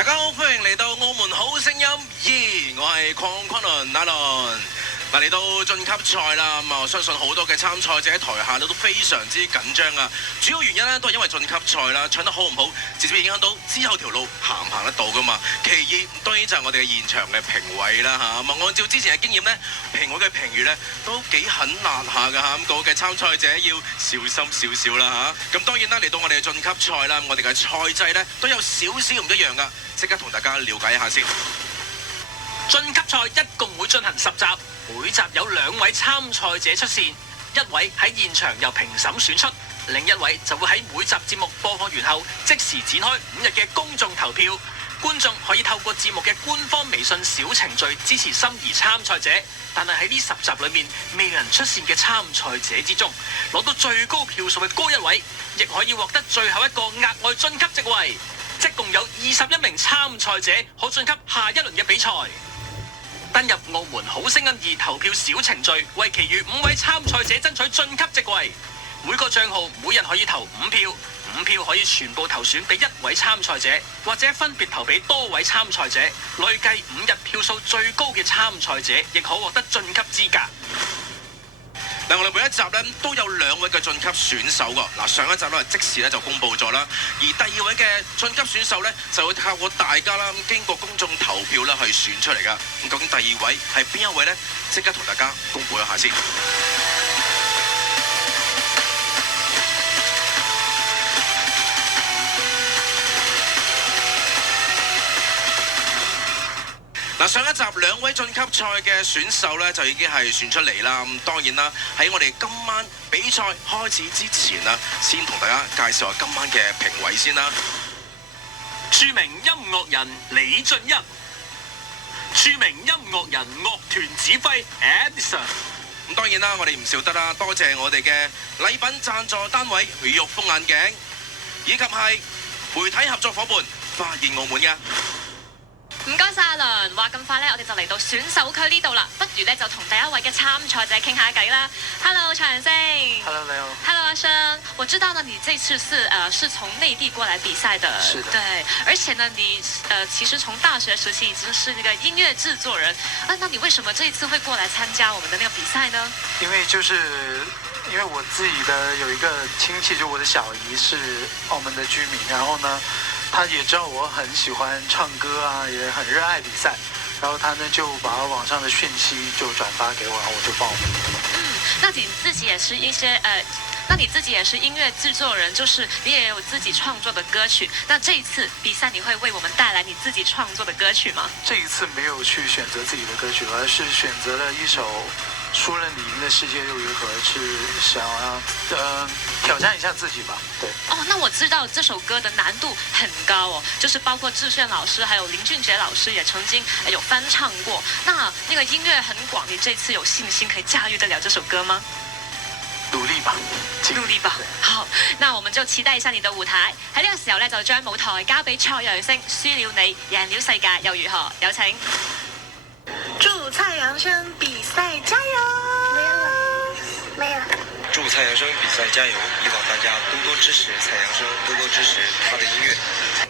大家好，歡迎嚟到澳門好聲音2，我係鄺昆侖阿倫。嚟到晉級賽啦，我相信好多嘅參賽者喺台下都非常之緊張啊！主要原因咧都係因為晉級賽啦，唱得好唔好，直接影響到之後條路行唔行得到噶嘛。其二當然就係我哋嘅現場嘅評委啦嚇，按照之前嘅經驗呢，評委嘅評語呢都幾狠辣下噶嚇，各位嘅參賽者要小心少少啦嚇。咁當然啦，嚟到我哋嘅晉級賽啦，我哋嘅賽制呢都有少少唔一樣噶，即刻同大家了解一下先。晉級賽一共會進行10集，每集有2位參賽者出線，一位喺現場由評審選出，另一位就會喺每集節目播放完後即時展開5日嘅公眾投票。觀眾可以透過節目嘅官方微信小程序支持心儀參賽者，但係喺呢10集裏面未能出線嘅參賽者之中，攞到最高票數嘅嗰一位，亦可以獲得最後一個額外晉級席位。即共有21名參賽者可晉級下一輪嘅比賽。登入澳門好聲音2投票小程序，為其餘5位參賽者爭取晉級席位。每個帳號每人可以投5票，5票可以全部投選俾1位參賽者，或者分別投俾多位參賽者。累計5日票數最高嘅參賽者，亦可獲得晉級資格。嗱，我哋每一集咧都有2位嘅晉級選手㗎。嗱，上一集咧即時咧就公佈咗啦，而第2位嘅晉級選手咧就會靠過大家啦，經過公眾投票啦去選出嚟㗎。咁究竟第2位係邊一位呢？即刻同大家公佈一下先。嗱，上一集2位晉級賽嘅選手咧就已經係選出嚟啦。咁當然啦，喺我哋今晚比賽開始之前啦，先同大家介紹下今晚嘅評委先啦。著名音樂人李俊一，著名音樂人樂團指揮 Edison。咁當然啦，我哋唔少得啦，多謝我哋嘅禮品贊助單位玉豐眼鏡，以及係媒體合作伙伴發現澳門嘅。唔該晒阿倫，話咁快呢，我哋就嚟到選手區呢度啦，不如呢，就同第1位嘅參賽者傾下偈啦。Hello， 蔡陽星。Hello， 你好。Hello， 阿生，我知道呢，你這次是從內地過來比賽的。是的。對，而且呢，你其實從大學時期已經是那個音樂製作人，那你為什麼這一次會過來參加我們的那個比賽呢？因為我自己的有一個親戚，就我的小姨是澳門的居民，然後呢，他也知道我很喜歡唱歌啊，也很熱愛比賽，然後他呢就把網上的訊息就轉發給我，然後我就報名。那你自己也是那你自己也是音樂製作人，就是你也有自己創作的歌曲。那這一次比賽，你會為我們帶來你自己創作的歌曲嗎？這一次沒有去選擇自己的歌曲，而是選擇了一首輸了你贏的世界又如何，是想要挑戰一下自己吧。對。哦，那我知道這首歌的難度很高哦，就是包括志炫老師還有林俊傑老師也曾經有翻唱過。那個音樂很廣，你這次有信心可以駕馭得了這首歌嗎？努力吧，努力吧。好，那我們就期待一下你的舞台。喺呢個時候呢，就將舞台交俾蔡陽星，輸了你，贏了世界又如何？有請。祝蔡陽生比賽加油！沒有。祝蔡陽生比賽加油！希望大家多多支持蔡陽生，多多支持他的音樂。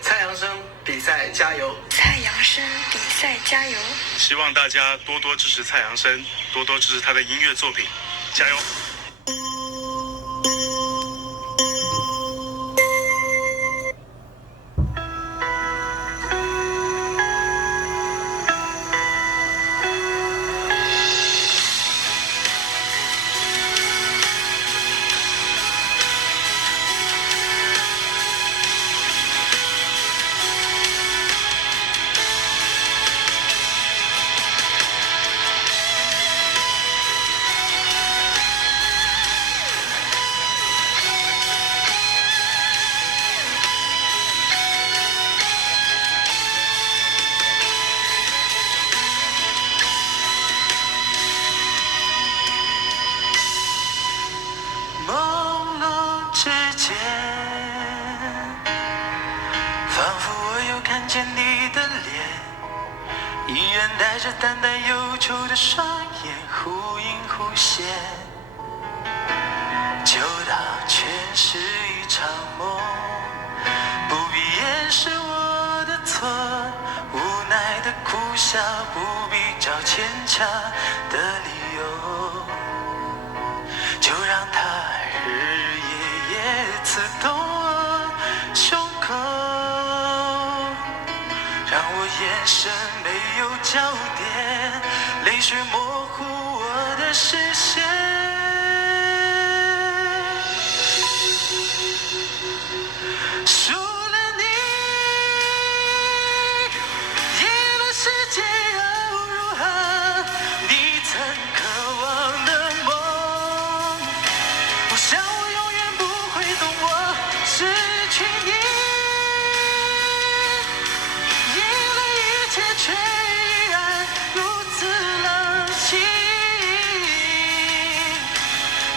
蔡陽生比賽加油！蔡陽生比賽加油！希望大家多多支持蔡陽生，多多支持他的音樂作品，加油！依然带着淡淡忧愁的双眼，忽隐忽现，就当全是一场梦，不必掩饰我的错。下不必找牵强的理由，就让它日日夜夜刺痛我胸口，让我眼神没有焦点，泪水模糊我的视线。输了你，赢了世界又如何？你曾渴望的梦，我想我永远不会懂我失去你，赢了一切却依然如此冷清。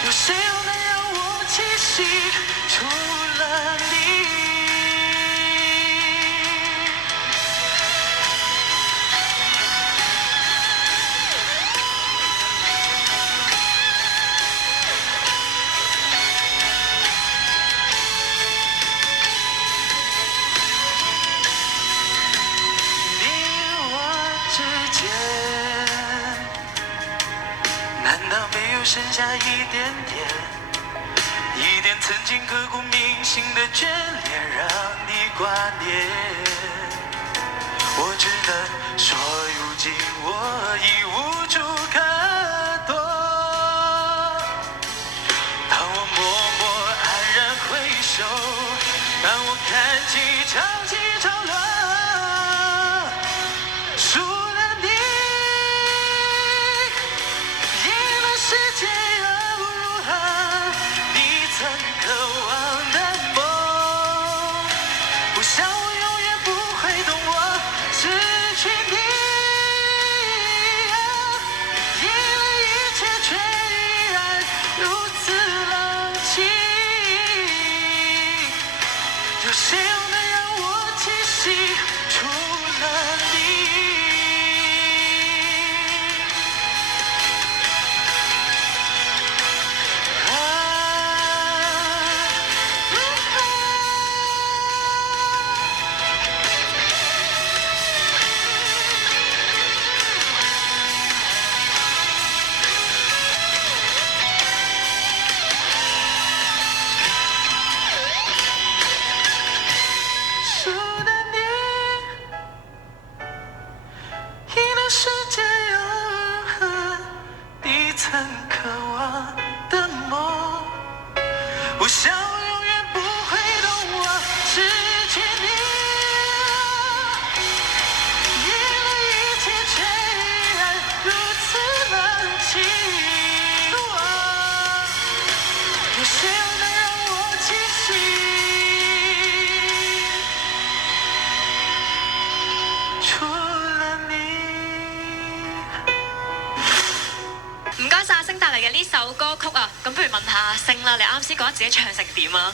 有谁又能让我栖息？除了你。你我之间，难道没有剩下一点点？一点曾经刻骨铭心的眷恋，让你挂念。我只能说，如今我已无处可躲。当我默默黯然回首，当我看起潮起潮落，输了你，赢了世界又如何？你曾渴望的梦，我想我永远不会懂我失去你，赢了一切却依然如此冷清。有谁又能让我栖息？除了你。输了你，赢了世界又如何？你曾渴望的梦，我想我永远不会懂我失去你，赢了一切却依然如此冷清。有谁又能让我栖息？除了你。唔該晒阿星帶嚟嘅呢首歌曲啊，咁不如問下阿星啦，你啱先覺得自己唱成點啊？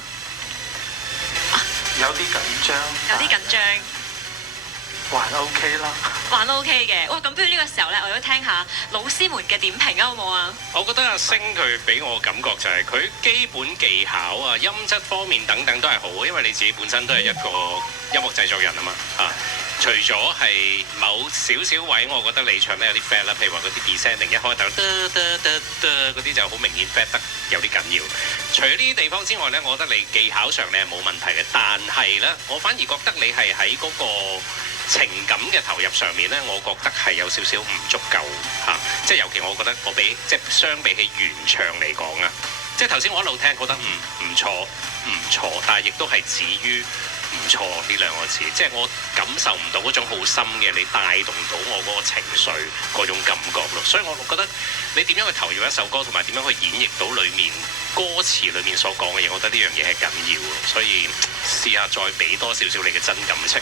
有啲緊張，有啲緊張，還 OK 啦。還 OK 嘅。哇，咁不如呢個時候咧，我要聽下老師們嘅點評啊，好冇啊？我覺得阿星佢俾我感覺就係佢基本技巧啊、音質方面等等都係好，因為你自己本身都係一個音樂製作人啊嘛嚇。除咗係某少少位，我覺得你唱得有啲 fat 啦，譬如話嗰啲 descending 一開頭嗰啲就好明顯 fat 得有啲緊要。除咗呢啲地方之外呢，我覺得你技巧上你係冇問題嘅，但係呢，我反而覺得你係喺嗰個情感嘅投入上面呢，我覺得係有少少唔足夠嚇。即係尤其我覺得我即係相比起原唱嚟講啊，即係頭先我一路聽覺得唔錯，但係亦都係止於唔錯呢兩個字，即係我感受唔到嗰種好深嘅你帶動到我嗰個情緒嗰種感覺咯，所以我覺得你點樣去投入一首歌，同埋點樣去演繹到裡面歌詞裡面所講嘅嘢，我覺得呢樣嘢係緊要咯，所以試下再俾多少少你嘅真感情。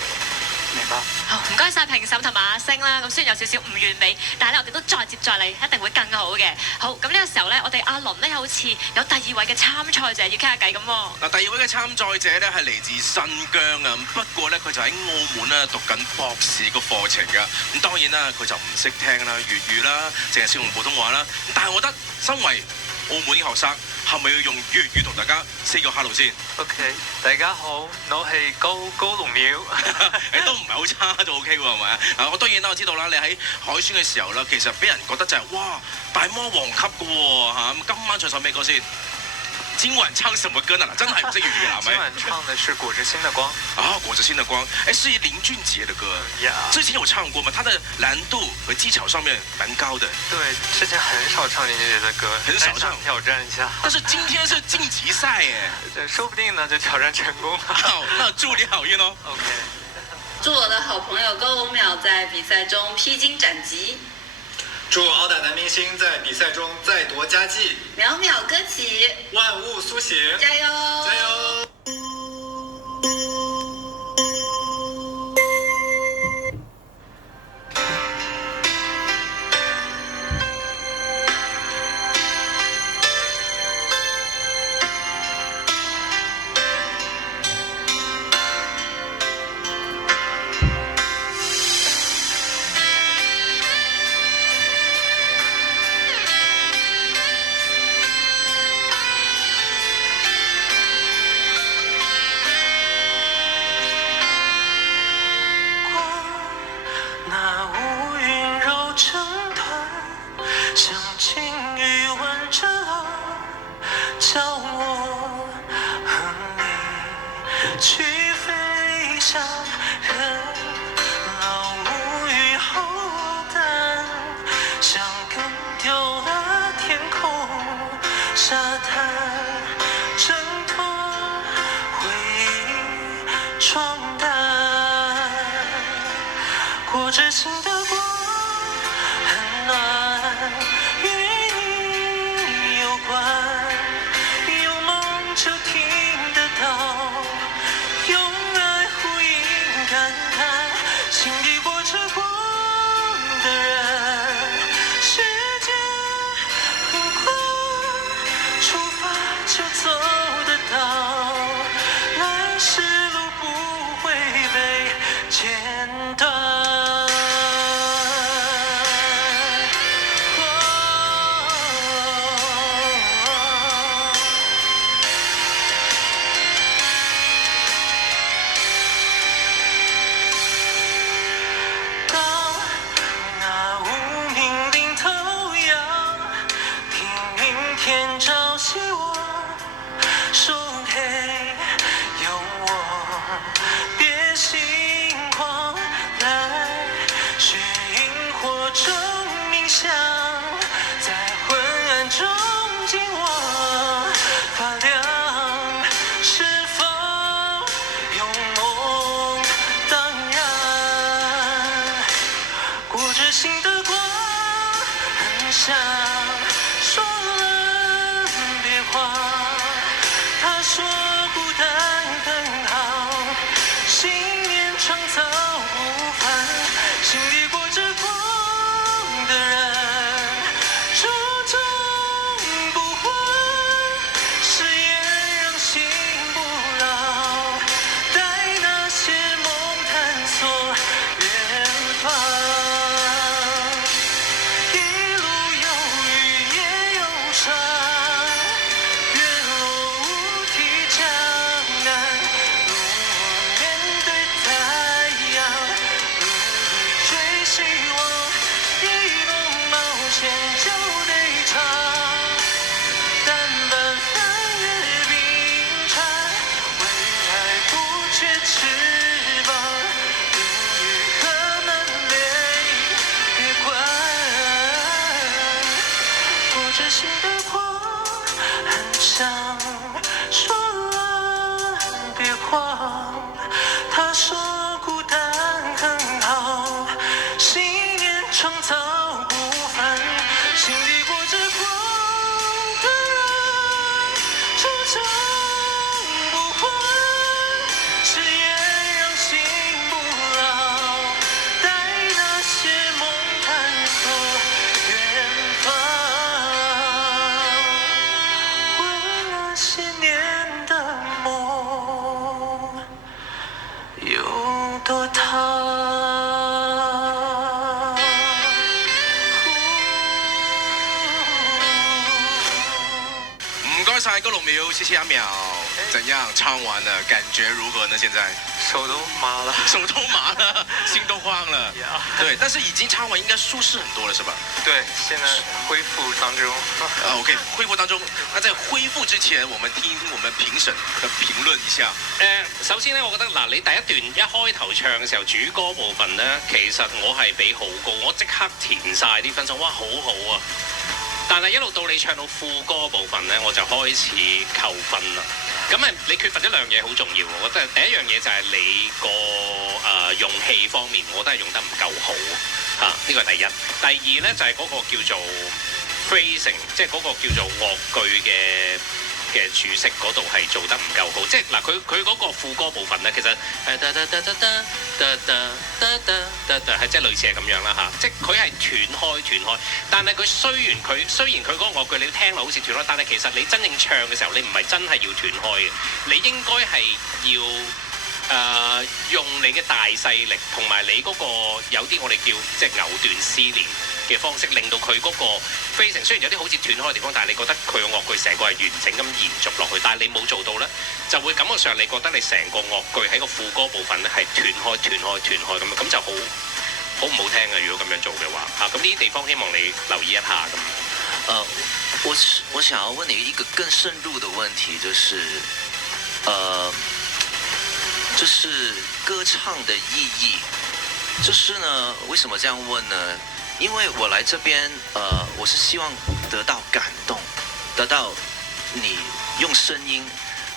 明白。好，唔該晒評審同埋阿星啦。咁雖然有少少唔完美，但係咧我哋都再接再厲，一定會更好嘅。好，咁呢個時候咧，我哋阿倫咧好似有第二位嘅參賽者要傾下偈咁喎。嗱，第二位嘅參賽者咧係嚟自新疆啊，不過咧佢就喺澳門咧讀緊博士個課程㗎。咁當然啦，佢就唔識聽啦粵語啦，淨係識用普通話啦。但係我覺得身為澳門嘅學生，係咪要用粵語同大家 say 個 hello 先？ OK，大家好，我係高龍廟。你都唔係好差就 OK 喎，係咪啊？我當然啦，我知道啦，你喺海選嘅時候啦，其實俾人覺得就係、哇大魔王級嘅喎嚇。咁今晚唱首咩歌先？今晚唱什麼歌呢？真係唔識粵語啦，係咪？今晚唱的是裹着心的光。啊，裹着心的光，誒，是林俊傑的歌。之前有唱過嘛？他的難度和技巧上面蠻高的。對，之前很少唱林俊傑的歌，很少唱，挑戰一下。但是今天是晉級賽耶，對，說不定呢就挑戰成功。好，那祝你好運哦。OK。祝我的好朋友高龍淼在比賽中披荊斬棘。祝敖打男明星在比賽中再奪佳績，淼淼歌起，萬物蘇醒，加油！加油！裹着心的光很暖，与你有关，有梦就听得到，用爱呼应感叹，心底裹着光的人，世界很宽，出发就走得到，来时路不会被剪断。再各6秒，71秒，怎样？唱完了，感觉如何呢？现在手都麻了，手都麻了，心都慌了。对，但是已经唱完，应该舒适很多了，是吧？对，现在恢复當中。OK， 恢復當中。那在恢復之前，我們聽聽我們評審嘅評論一下。首先咧，我覺得嗱，你第一段一開頭唱嘅時候，主歌部分咧，其實我係俾好高，我即刻填晒啲分數，哇，好好啊！但係一路到你唱到副歌部分咧，我就開始扣分啦。咁你缺乏一樣嘢好重要，我覺得第一樣嘢就係你個用氣方面，我覺得係用得唔夠好嚇，呢個係第一。第二咧就係嗰個叫做 phrasing， 即係嗰個叫做樂句嘅注釋嗰度係做得唔夠好，即係嗱佢嗰個副歌部分咧，其實係即係類似係咁樣啦嚇，即係佢係斷開，但係佢雖然佢嗰個樂句你聽落好似斷開，但係其實你真正唱嘅時候，你唔係真係要斷開嘅，你應該係要用你嘅大勢力同埋你嗰個有啲我哋叫即係藕斷絲連嘅方式，令到佢嗰個 phrasing 雖然有啲好似斷開嘅地方，但係你覺得佢個樂句成個係完整咁延續落去，但係你冇做到咧，就會感覺上你覺得你成個樂句喺個副歌部分咧係斷開咁樣，咁就好唔好聽嘅。如果咁樣做嘅話，咁呢啲地方希望你留意一下咁。我想要問你一個更深入的問題，就是歌唱的意義。就是呢，為什麼這樣問呢？因為我來這邊，我是希望得到感動，得到你用聲音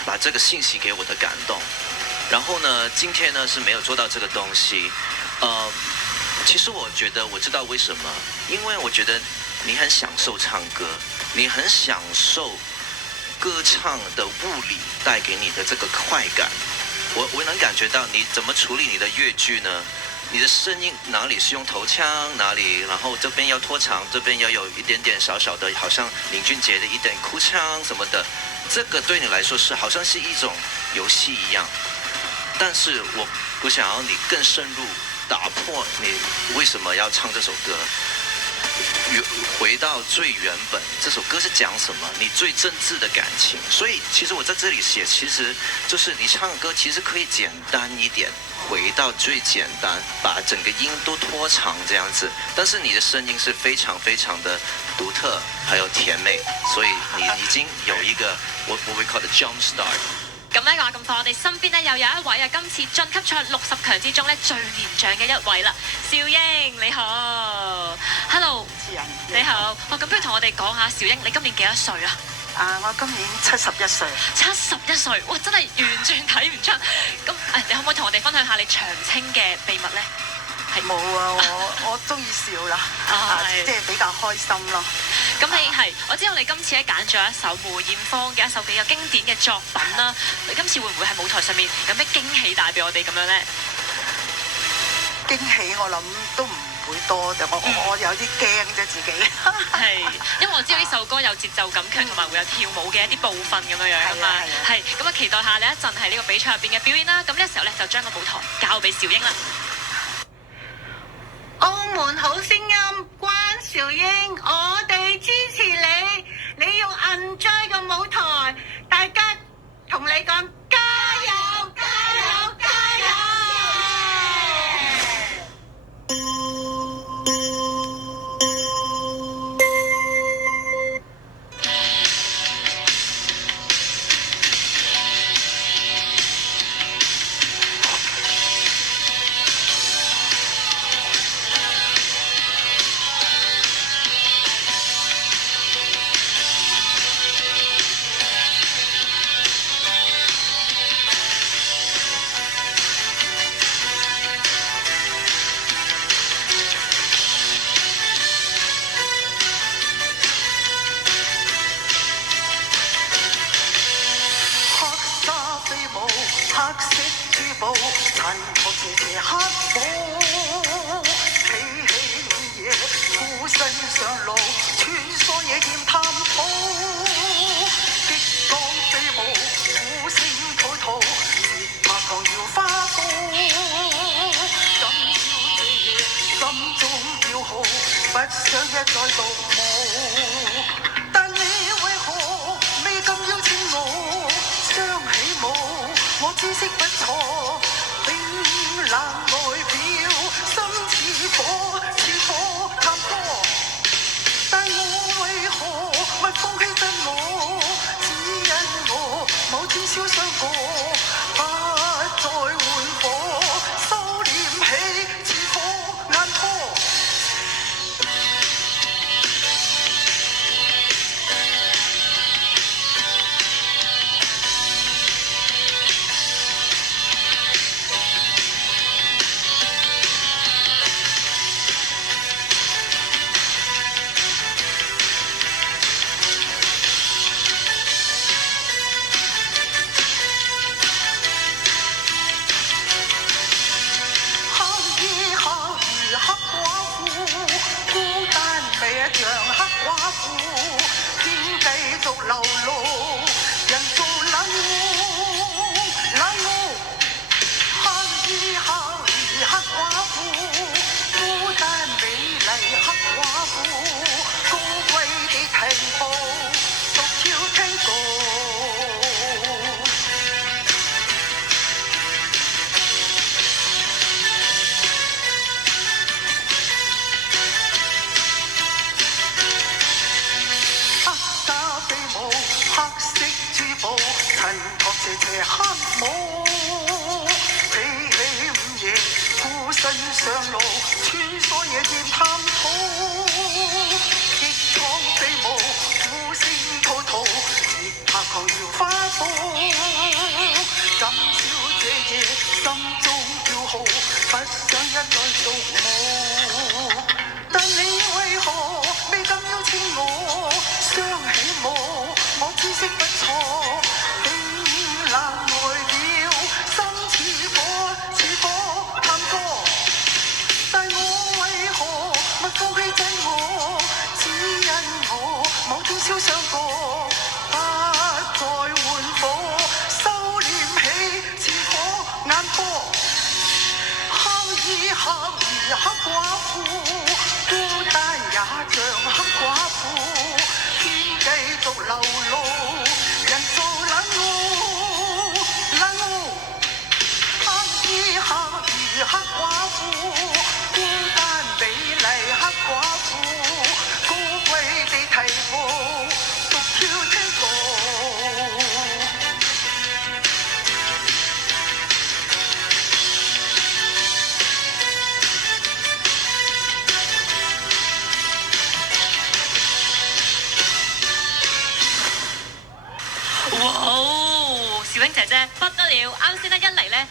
把這個信息給我的感動。然後呢，今天呢是沒有做到這個東西。其實我覺得我知道為什麼，因為我覺得你很享受唱歌，你很享受歌唱的物理帶給你的這個快感。我能感覺到你怎麼處理你的樂句呢？你的聲音哪裡是用頭腔，哪裡，然後這邊要拖長，這邊要有一點點小小的，好像林俊傑的一點哭腔什麼的，這個對你來說是好像是一種遊戲一樣。但是我想要你更深入打破你為什麼要唱這首歌，回到最原本，這首歌是講什麼？你最真摯的感情。所以其實我在這裡寫，其實就是你唱歌其實可以簡單一點，回到最簡單，把整個音都拖長這樣子。但是你的聲音是非常非常的獨特，還有甜美，所以你已經有一個我會 call the jump start。咁咧話咁快，我哋身邊咧又有一位啊，今次晉級賽60強之中咧最年長嘅一位啦，邵英你好 ，Hello， 你好，咁不如同我哋講下，邵英你今年幾多歲啊？我今年71歲。71歲，哇，真係完全睇唔出。咁你可唔可以同我哋分享下你長青嘅秘密咧？冇啊，我中意笑啦，即係比較開心咯。咁我知道你今次咧揀咗一首梅艷芳嘅一首比較經典嘅作品啦。你今次會唔會喺舞台上面有咩驚喜帶俾我哋咁樣咧？驚喜我諗都唔會多，我有啲驚啫自己。係，因為我知道呢首歌有節奏感強，同埋會有跳舞嘅一啲部分咁樣啊嘛。係，咁啊期待下你一陣喺呢個比賽入邊嘅表演啦。咁呢個時候咧就將個舞台交俾邵英啦。澳門好聲音，關韶英，我哋支持你，你要 enjoy 個舞台，大家同你講加油，加油，加油！想一再獨舞，但你為何未敢邀請我知識不錯，冰冷外表，心似火，似火探多。但我為何不放棄真我？只因我某天燒傷過，不再換火，收斂起似火眼波。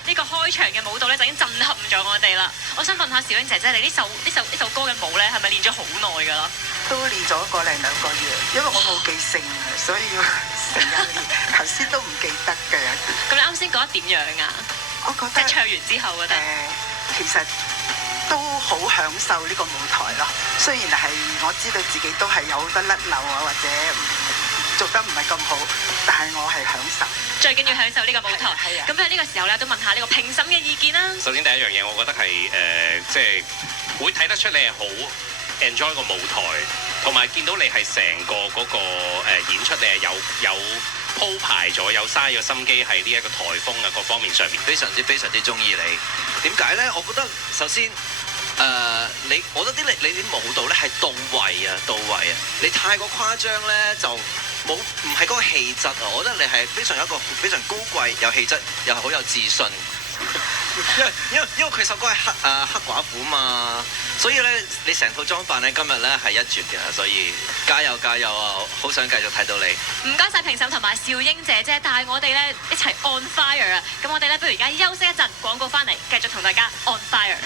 呢個開場嘅舞蹈咧就已經震撼咗我哋啦！我想問下小英姐姐，你呢首歌嘅舞咧係咪練咗好耐㗎啦？都練咗個零兩個月，因為我冇記性啊，所以要成日練。頭先都唔記得嘅。咁你啱先覺得點樣啊？我覺得即係唱完之後覺得其實都好享受呢個舞台咯。雖然係我知道自己都係有好多甩漏啊，或者做得唔係咁好，但係我係享受。最緊要享受呢個舞台。咁喺呢個時候咧，都問下呢個評審嘅意見啦。首先第一樣嘢，我覺得係即係會睇得出你係好 enjoy 個舞台，同埋見到你係成個嗰個演出，你係有鋪排咗，有嘥咗心機喺呢一個颱風啊各方面上面，非常之中意你。點解咧？我覺得首先我覺得你啲舞蹈咧係到位啊！你太過誇張咧就唔係嗰個氣質啊！我覺得你係一個非常高貴、有氣質，又係好有自信。因為佢首歌係黑寡婦嘛，所以咧你成套裝扮咧今日咧係一絕嘅，所以加油啊！好想繼續睇到你。唔該晒評審同埋兆英姐姐帶我哋咧一齊 on fire 啊！咁我哋咧不如而家休息一陣，廣告翻嚟繼續同大家 on fire。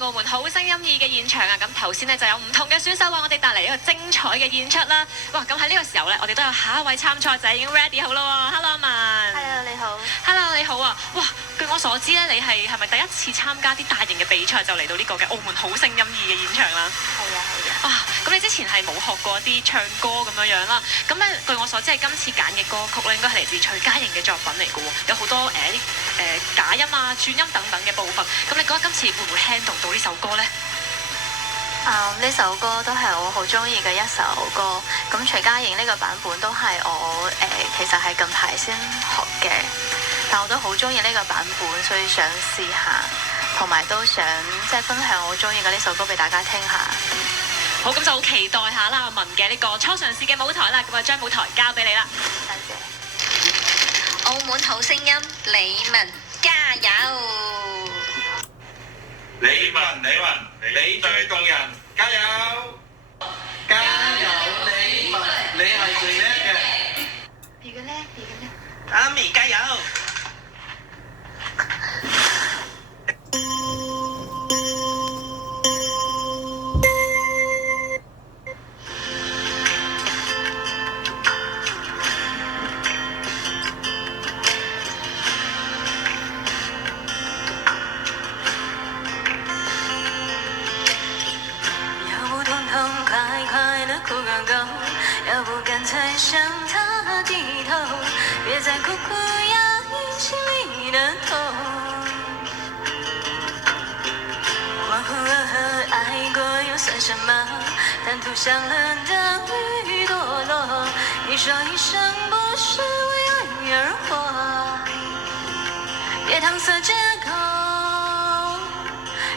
澳門好聲音2嘅現場啊！咁頭先呢就有唔同嘅選手為我哋帶嚟一個精彩嘅演出啦。哇！咁喺呢個時候呢，我哋都有下一位參賽者已經 ready 好啦喎。Hello 阿文。Hello 你好。Hello 你好啊！哇，據我所知咧，你係咪第一次參加啲大型嘅比賽就嚟到呢個嘅澳門好聲音2嘅演唱啦？係啊係啊。啊，咁你之前係冇學過啲唱歌咁樣樣啦。咁咧據我所知係今次揀嘅歌曲咧，應該係嚟自徐佳瑩嘅作品嚟嘅喎，有好多假音啊、轉音等等嘅部分。咁你覺得今次會唔會 handle 到呢首歌咧？呢首歌都係我好中意嘅一首歌，咁徐佳瑩呢個版本都係我其實係近排先學嘅，但我都好中意呢個版本，所以想試下，同埋都想即係分享我中意嘅呢首歌俾大家聽下。好，咁就好期待下啦，阿文嘅呢個初嘗試嘅舞台啦，咁啊將舞台交俾你啦。澳門好聲音，李文加油！李文，你最動人，加油！加油，李文，你係最叻嘅。你嘅叻，阿咪加油！要不干脆向他低頭，別再苦苦壓抑心裡的痛。恍惚噩合愛過又算什麼？貪圖享樂的雨墮落，你說一生不是為愛而活，別搪塞借口，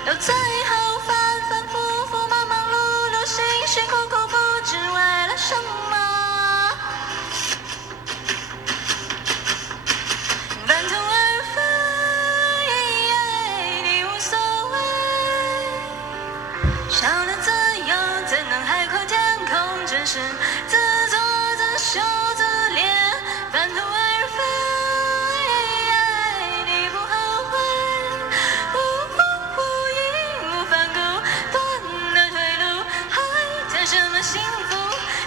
到最後反反复复忙忙碌碌辛辛苦苦不知為了什麼，半途而廢，你無所謂，笑得自由怎能海闊天空，真是自作自受自憐，半途而廢，你不後悔，無義無反顧，斷了退路，還談什麼幸福，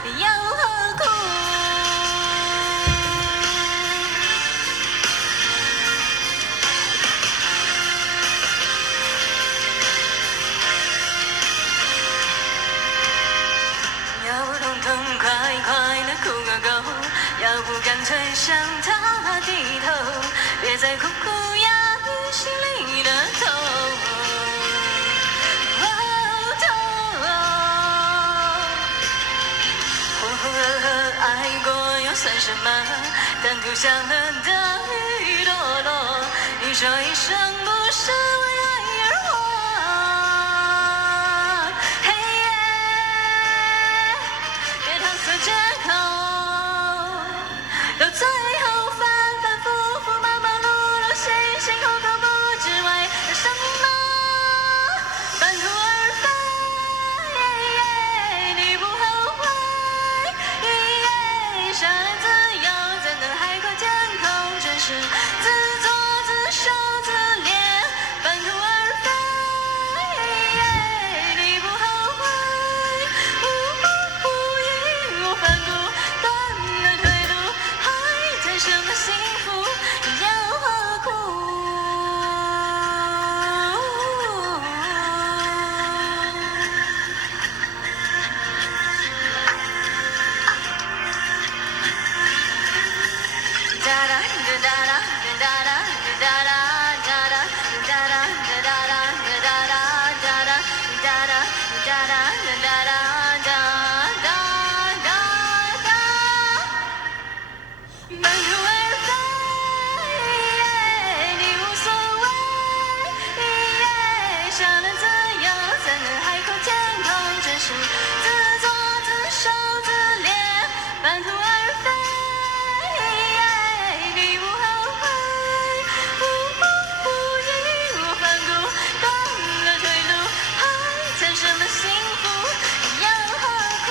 你要何苦？要不痛痛快快的哭個夠，要不乾脆向他低頭，別再苦苦壓抑心裡的痛。恍惚噩合愛過又算什麼？貪圖享樂的雨墮落，你說一生不是為愛而活，嘿耶，別搪塞借口，到最後反反复复忙忙碌碌辛辛苦苦不知為了什麼，半途而廢，你不後悔，笑人自由怎能海闊天空，真是自作自受自憐，半途而廢，你不後悔，無義無反顧，斷了退路，還談什麼幸福，要何苦？哒啦哒啦哒啦哒啦哒啦哒啦哒啦哒啦哒啦哒啦哒啦哒啦哒哒哒哒，半途而廢，你無所謂，笑得自由怎能海闊天空，真是自作自受自憐，半途而廢，你不後悔，無義無反顧，斷了退路，還談什麼幸福，要何苦？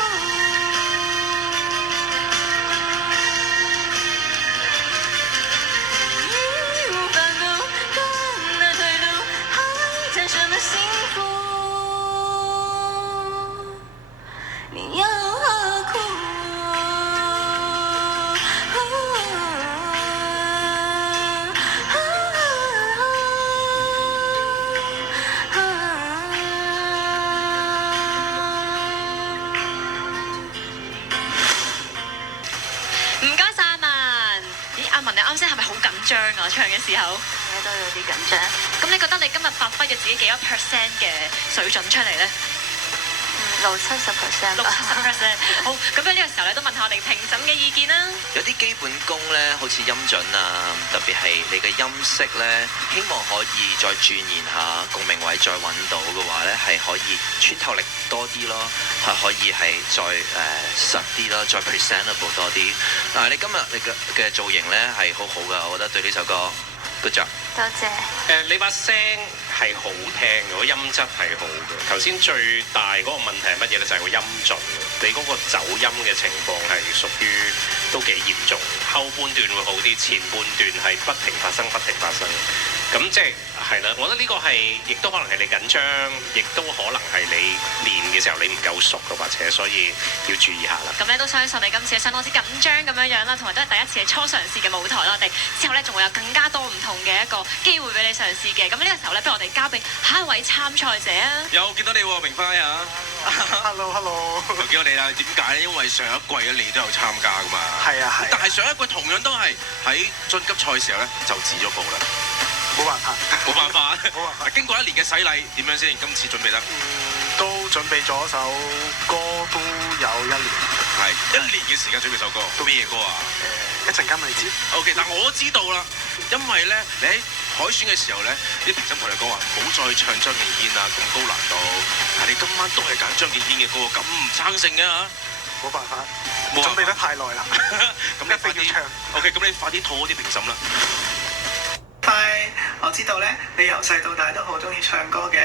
義無反顧，斷了退路，還談什麼幸福？你要何苦？啊張啊？唱嘅時候都有啲緊張。咁你覺得你今日發揮咗自己幾多 percent 嘅水準出嚟咧？60-70%。60%。好，咁喺呢個時候咧，都問下我哋評審嘅意見啦。有啲基本功咧，好似音準啊，特別係你嘅音色咧，希望可以再鑽研下共鳴位，再揾到嘅話咧，係可以穿透力多啲咯，係可以係再實啲咯，再 presentable 多啲。但係你今日你嘅造型咧係好好噶，我覺得對呢首歌 good job。多謝。你把聲係好聽嘅，個音質係好嘅。頭先最大嗰個問題係乜嘢咧？就係個音準。你嗰個走音嘅情況係屬於都幾嚴重。後半段會好啲，前半段係不停發生，不停發生。咁即係啦，我覺得呢個係亦都可能係你緊張，亦都可能係你練嘅時候你唔夠熟嘅，或者所以要注意下啦。咁咧都相信你今次係相當之緊張咁樣樣啦，同埋都係第一次係初嘗試嘅舞台啦。我哋之後咧仲會有更加多唔同嘅一個機會俾你嘗試嘅。咁呢個時候咧，不如我哋交俾下一位參賽者啊！有見到你喎，明輝啊 ！Hello，又見到你啦。點解咧？因為上一季咧你都有參加噶嘛。係啊係。但係上一季同樣都係喺晉級賽時候咧就止咗步啦。冇辦法，冇辦法。經過1年嘅洗禮，點樣先？今次準備得？都準備咗首歌都有1年。係1年嘅時間準備首歌，咩歌啊？一陣間咪知。OK， 但我知道啦，因為咧你喺海選嘅時候咧，啲評審同你講話唔好再唱張敬軒啊，咁高難度。但你今晚都係揀張敬軒嘅歌，咁唔生性嘅嚇。冇辦法，準備得太耐啦。咁你快啲唱。OK， 咁你快啲討好啲評審啦。我知道咧，你由細到大都好中意唱歌嘅，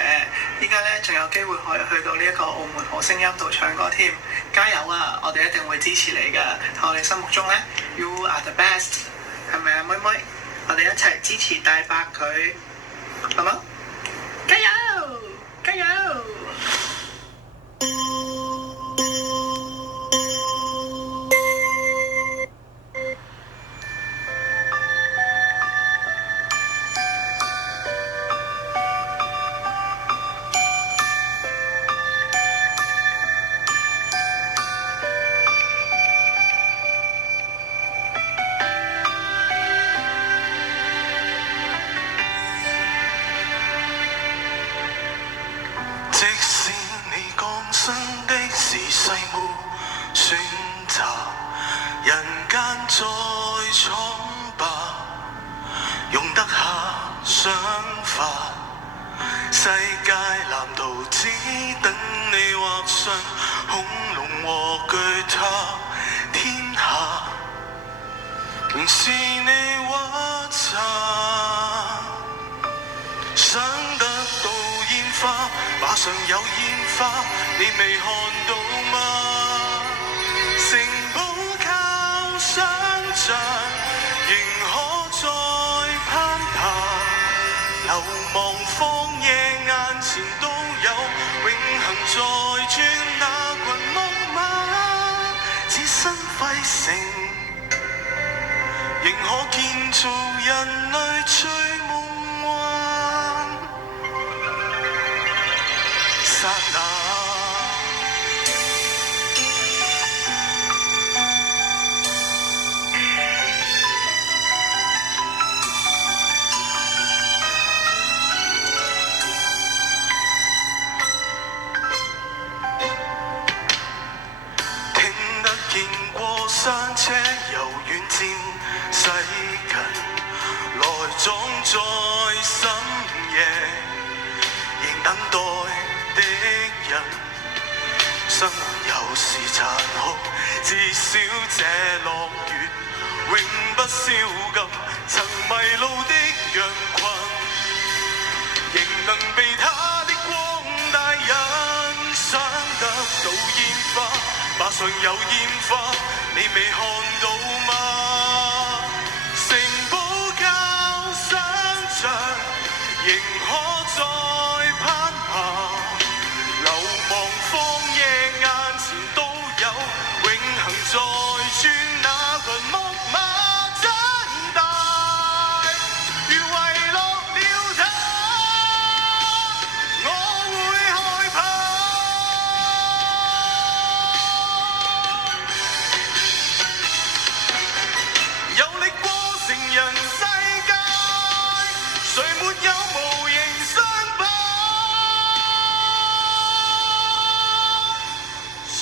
依家咧仲有機會可以去到呢一個澳門好聲音度唱歌添，加油啊！我哋一定會支持你㗎，喺我哋心目中咧 ，You are the best， 係咪啊，妹妹？我哋一齊支持大伯佢，好冇？加油！加油！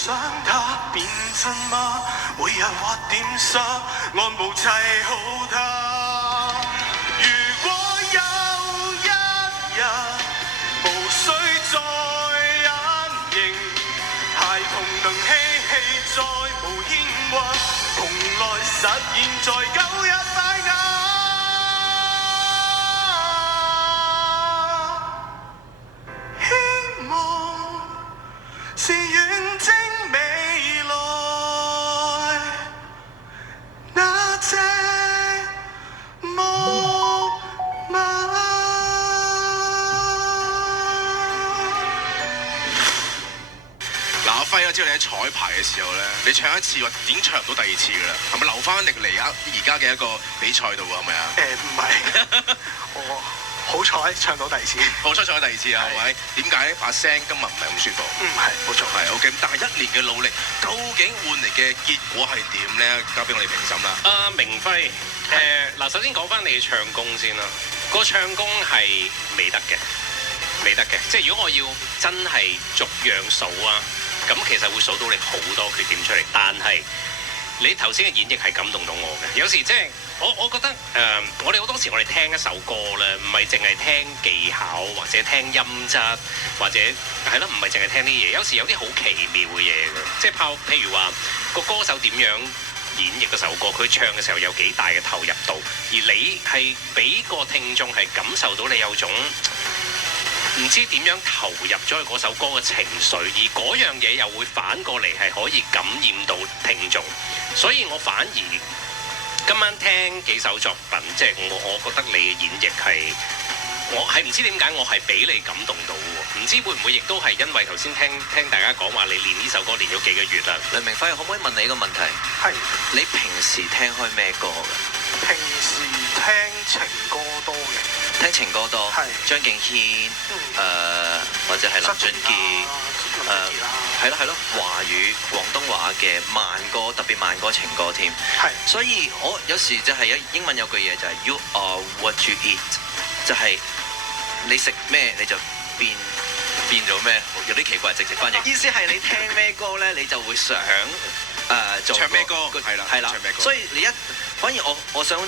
想他變真嗎？每日畫點沙，按部砌好他。如果有一日無需再隱形，孩童能嬉戲再無牽掛，蓬萊實現在舊日大雅。希望是遠征未來那隻木馬。嗱，阿輝啊，知道你喺彩排嘅時候咧，你唱一次或已經唱唔到第二次噶啦，係咪留翻力嚟而家嘅一個比賽度啊？係咪啊？唔係，我好彩唱到第二次。好彩唱到第二次啊？係咪？點解把聲今日唔係咁舒服？係冇錯。係 OK， 但係一年嘅努力，究竟換嚟嘅結果係點咧？交俾我哋評審啦。明輝，嗱，首先講翻你嘅唱功先啦。個唱功係未得嘅，未得嘅。即係如果我要真係逐樣數啊，咁其實會數到你好多缺點出嚟。但係你頭先嘅演繹係感動到我嘅。有時即係我覺得我哋好多時我哋聽一首歌咧，唔係淨係聽技巧或者聽音質或者係咯，唔係淨係聽啲嘢。有時有啲好奇妙嘅嘢嘅，即係譬如話個歌手點樣演繹嗰首歌，佢唱嘅時候有幾大嘅投入度，而你係俾個聽眾係感受到你有種唔知點樣投入咗去嗰首歌嘅情緒，而嗰樣嘢又會反過嚟係可以感染到聽眾，所以我反而今晚聽幾首作品，即係我覺得你嘅演繹係，我係唔知點解我係俾你感動到喎，唔知會唔會亦都係因為頭先聽大家講話你練呢首歌練咗幾個月啦。梁明輝，可唔可以問你一個問題？係。你平時聽開咩歌嘅？平時聽情歌多嘅。聽情歌多。係。張敬軒，或者係林俊傑，係咯，華語、廣東話嘅慢歌，特別慢歌情歌添。係。所以我有時就係英文有句嘢就係 You are what you eat， 就係你食咩你就變咗咩，有啲奇怪直接翻譯。意思係你聽咩歌咧，你就會想做唱咩歌，係啦，唱咩歌。所以你反而我想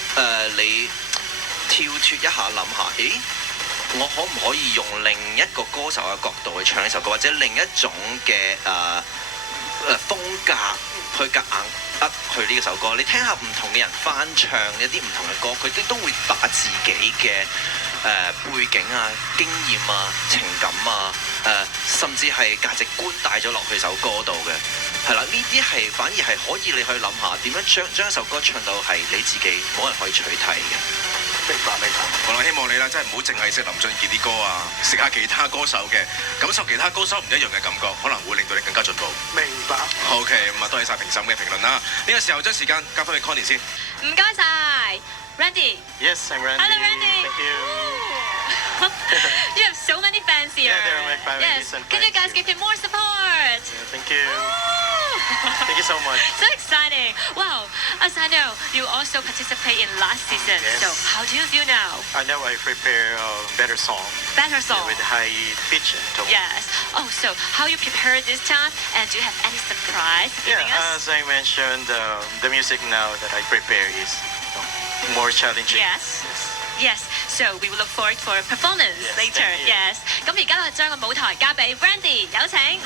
你跳脱一下諗下，咦？我可唔可以用另一個歌手嘅角度去唱呢首歌，或者另一種嘅風格去夾硬去呢首歌？你聽下唔同嘅人翻唱一啲唔同嘅歌，佢哋都會把自己嘅背景啊、經驗啊、情感啊、甚至係價值觀帶咗落去首歌度嘅。係啦，呢啲係反而係可以你去諗下點樣將一首歌唱到係你自己冇人可以取替嘅。明白。好啦，希望你啦，真係唔好淨係識林俊傑啲歌啊，識下其他歌手嘅，感受其他歌手唔一樣嘅感覺，可能會令到你更加進步。明白。OK，咁啊，多謝晒評審嘅評論啦。呢個時候將時間交翻俾 Connie 先。唔該晒 Randy。Yes, I'm Randy. Hello, Randy. Thank you. You have so many fans here. Yeah, they're my families yes. and Can you guys friends give him more support? Yeah, thank you. Thank you so much. So exciting. Wow. As I know, you also participate in last season. Yes. So how do you feel now? I know I prepare a better song. Better song. With high pitch and tone. Yes. Oh, so how you prepare this time? And do you have any surprise Yeah, giving us? as I mentioned, the music now that I prepare is more challenging. Yes. Yes. So we will look forward for a performance later. Yes. 咁而家我將個舞台交俾 Randy， 有請。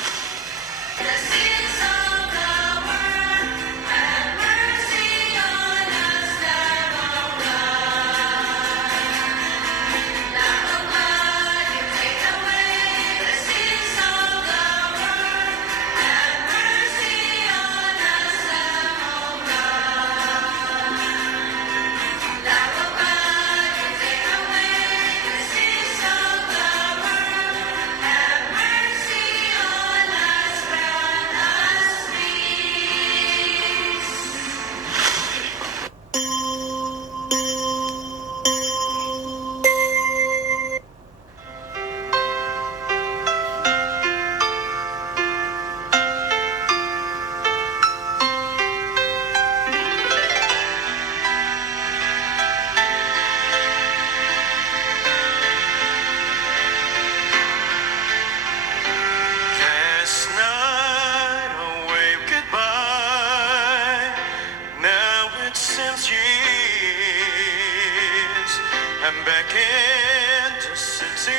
back in the city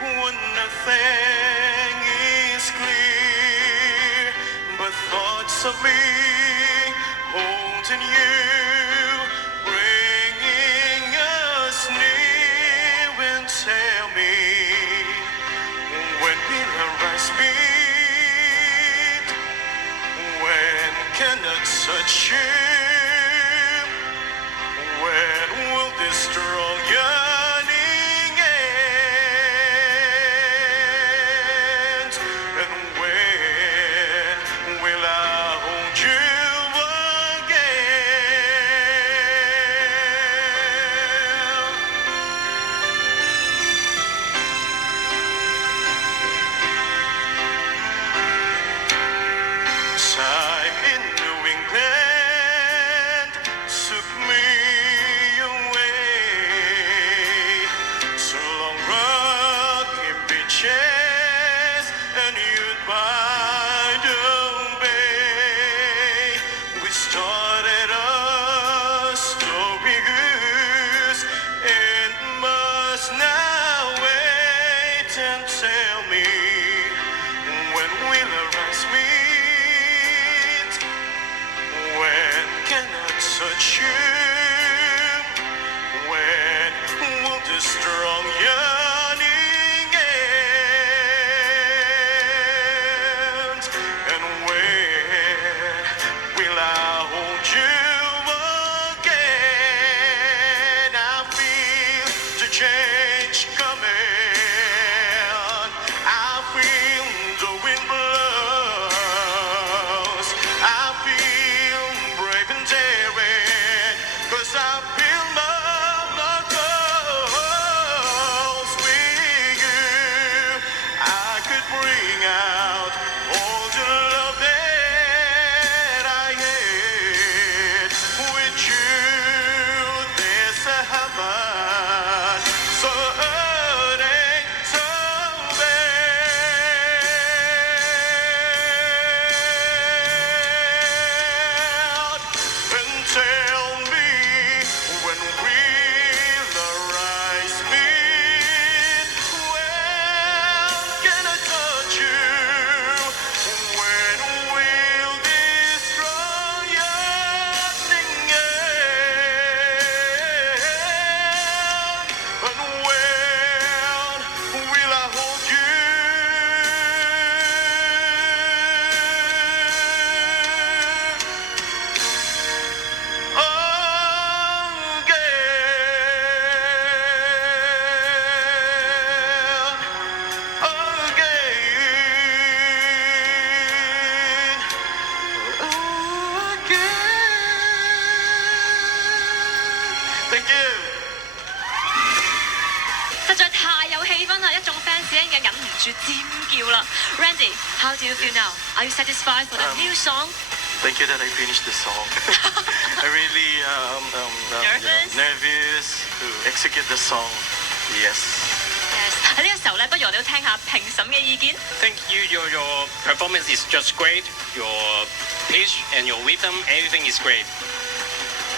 when nothing is clear but thoughts of me holding you, bringing us near. And tell me, when will our eyes meet? When can I touch you? When will this strong yearning end? And when will I hold you time in New England took me away to long rocky beaches and you'd by the bay. We started a story goose and must now wait and tell me, when will our eyes meet? When can I touch you? When will this strong yearning end? And when will I hold you again? I feel the change coming. I feel the wind blows. I feel brave and daring, 'cause I feel my goals with you. I could bring out all the love that I had with you. There's a heaven so earning, so bad. And tell me, when will our eyes meet? When can I touch you? When will this strong yearning end? And when will I hold you? Thank you. 實在太有氣氛啦！一眾 fans 已經忍唔住尖叫啦。Randy，how do you feel now? Are you satisfied for the new song? Thank you that I finished the song. I really nervous to execute the song. Yes. Yes，喺呢個時候咧，不如我哋都聽下評審嘅意見。 Thank you. Your performance is just great. Your pitch and your rhythm, everything is great.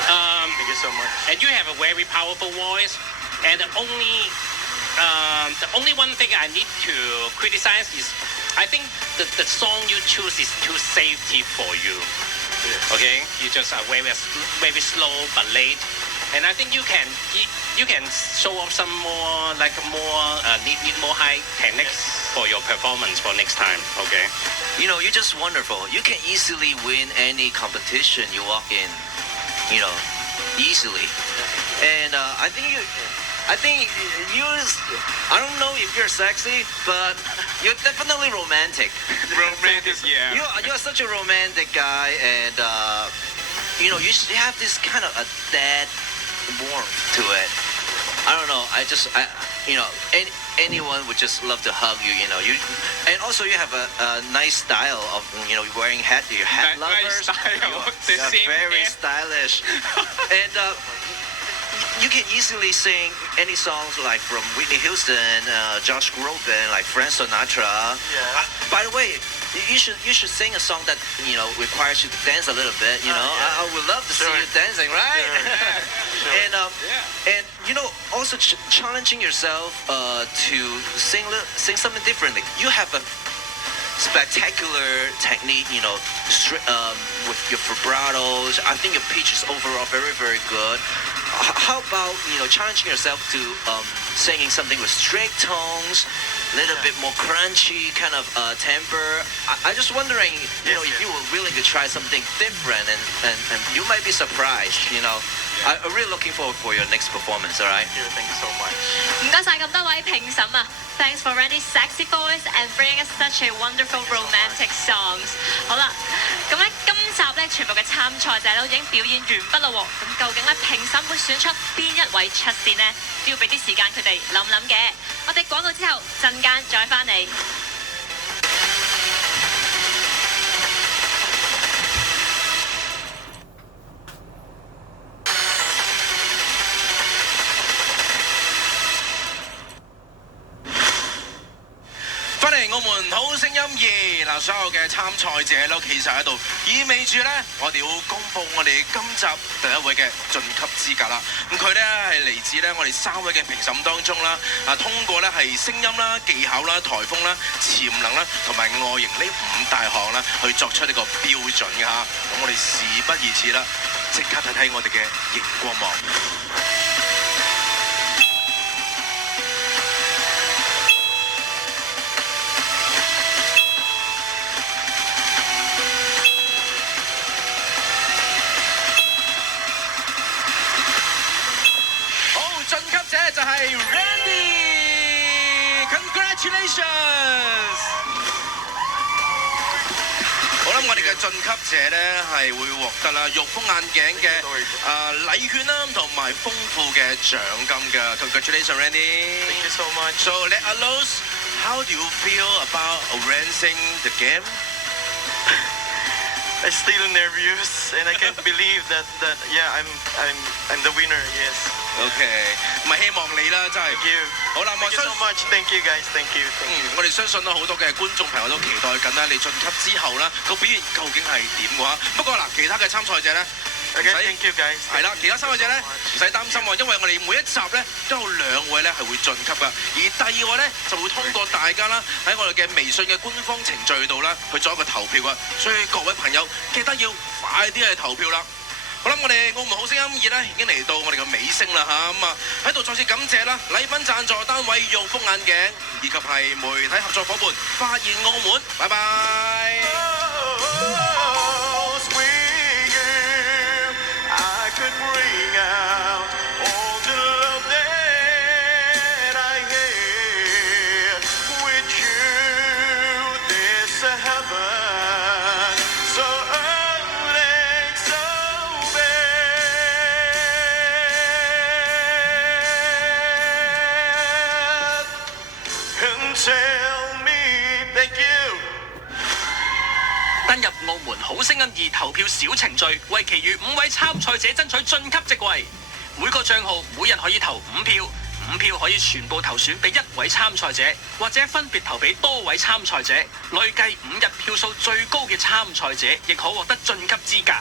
Thank you so much. And you have a very powerful voice. And the only one thing I need to criticize is, I think the song you choose is too safety for you. Okay, you just are very slow but late. And I think you can show off some more need more high techniques for your performance for next time. Okay. You know, you're just wonderful. You can easily win any competition you walk in. You know, easily. And I think you. I don't know if you're sexy, but you're definitely romantic. Romantic, yeah. You're such a romantic guy, and you know, you have this kind of a dead warmth to it. I don't know. Anyone would just love to hug you. You know, and also you have a nice style of wearing hat. Your hat lovers. You're very stylish, and. You can easily sing any songs like from Whitney Houston, Josh Groban, like Frank Sinatra. Yeah. By the way, you should sing a song that requires you to dance a little bit. I would love to see you dancing, right? And also challenging yourself to sing something differently. You have a spectacular technique, with your vibratos. I think your pitch is overall very, very good. How about challenging yourself to singing something with straight tones, a little bit more crunchy kind of timbre? I just wondering, if you were willing to try something different, and you might be surprised. I'm really looking forward for your next performance. All right? Thank you so much. 唔該晒咁多位評審啊 ！Thanks for Randy's sexy voice and bringing us such a wonderful romantic songs。好啦，咁咧今集咧全部嘅參賽者都已經表演完畢啦喎。咁究竟咧評審會選出邊一位出線呢？都要俾啲時間佢哋諗諗嘅。我哋廣告之後陣間再翻嚟。翻嚟澳門好聲音2嗱，所有嘅參賽者都企晒喺度，意味住咧，我哋要公佈我哋今集第一位嘅晉級資格啦。咁佢咧係嚟自咧我哋3位嘅評審當中啦，通過咧係聲音啦、技巧啦、台風啦、潛能啦同埋外形呢5大項啦，去作出呢個標準嘅嚇。咁我哋事不宜遲啦，即刻睇睇我哋嘅熒光幕。就係 Randy，congratulations！ 好啦，我哋嘅晉級者咧係會獲得啦玉峰眼鏡嘅禮券啦，同埋豐富嘅獎金嘅。Congratulations, Randy! Thank you so much. So let us know how do you feel about advancing the game? I'm still nervous, and I can't believe that I'm the winner. Yes. OK， 咁啊希望你啦，真係。Thank you. 好啦， Thank you so much. Thank you guys. Thank you. 我哋相信啦，好多嘅觀眾朋友都期待緊啦，你晉級之後啦，個表現究竟係點嘅話。不過嗱，其他嘅參賽者咧。Thank you guys. 係啦，其他參賽者咧唔使擔心喎，因為我哋每一集咧都有2位咧係會晉級㗎，而第2位咧就會通過大家啦喺我哋嘅微信嘅官方程序度啦去做一個投票啊，所以各位朋友記得要快啲去投票啦。好啦，我哋澳門好聲音2咧已經嚟到我哋嘅尾聲啦嚇，咁啊喺度再次感謝啦禮品贊助單位玉峰眼鏡以及係媒體合作伙伴發現澳門，拜拜。Could bring out all the love that I had with you. There's a heaven so early, so bad. And tell me thank you. 登入澳門好聲音2投票小程序，為其餘5位參賽者爭取晉級席位。每個帳號每人可以投5票，5票可以全部投選俾1位參賽者，或者分別投俾多位參賽者。累計5日票數最高嘅參賽者，亦可獲得晉級資格。